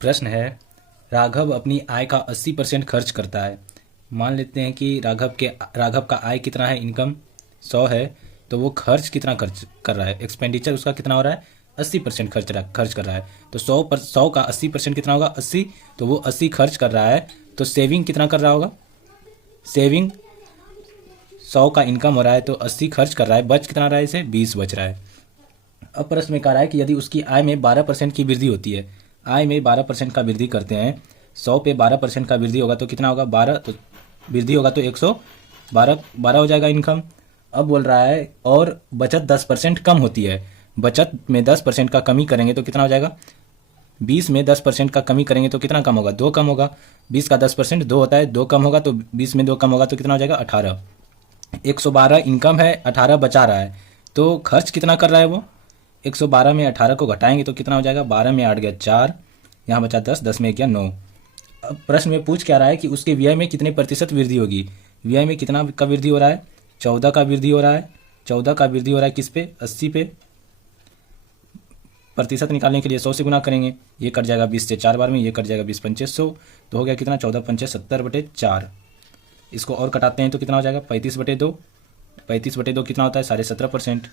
प्रश्न है, राघव अपनी आय का 80% खर्च करता है। मान लेते हैं कि राघव का आय कितना है, इनकम 100 है, तो वो खर्च कितना खर्च कर रहा है, एक्सपेंडिचर उसका कितना हो रहा है, 80% खर्च कर रहा है। तो 100 का 80% कितना होगा, 80। तो वो 80 खर्च कर रहा है, तो सेविंग कितना कर रहा होगा, सेविंग 100 का इनकम हो रहा है तो 80 खर्च कर रहा है, बच कितना रहा है, इसे 20 बच रहा है। अब प्रश्न में कह रहा है कि यदि उसकी आय में 12% की वृद्धि होती है, आय में 12% का वृद्धि करते हैं, 100 पे 12% का वृद्धि होगा तो कितना होगा, 12, तो वृद्धि होगा तो 112 हो जाएगा इनकम। अब बोल रहा है और बचत 10% कम होती है, बचत में 10% का कमी करेंगे तो कितना हो जाएगा, 20 में 10% का कमी करेंगे तो कितना कम होगा, 2 कम होगा। 20 का 10% 2 होता है, 2 कम होगा तो 20 में 2 कम होगा तो कितना हो जाएगा, 18। 112 इनकम है, 18 बचा रहा है, तो खर्च कितना कर रहा है वो, 112 में 18 को घटाएंगे तो कितना हो जाएगा, 12 में 8 गया 4, यहाँ बचा 10, 10 में गया 9। अब प्रश्न में पूछ क्या रहा है कि उसके व्यय में कितने प्रतिशत वृद्धि होगी। व्यय में कितना का वृद्धि हो रहा है, 14 का वृद्धि हो रहा है। 14 का वृद्धि हो रहा है किस पे, 80 पे। प्रतिशत निकालने के लिए 100 से गुना करेंगे, ये कट जाएगा 20 से 4 बार में, ये कट जाएगा 20 पंचे 100, तो हो गया कितना, 14 पंचे 70/4। इसको और कटाते हैं तो कितना हो जाएगा, 35/2। 35/2 कितना होता है, 17.5%।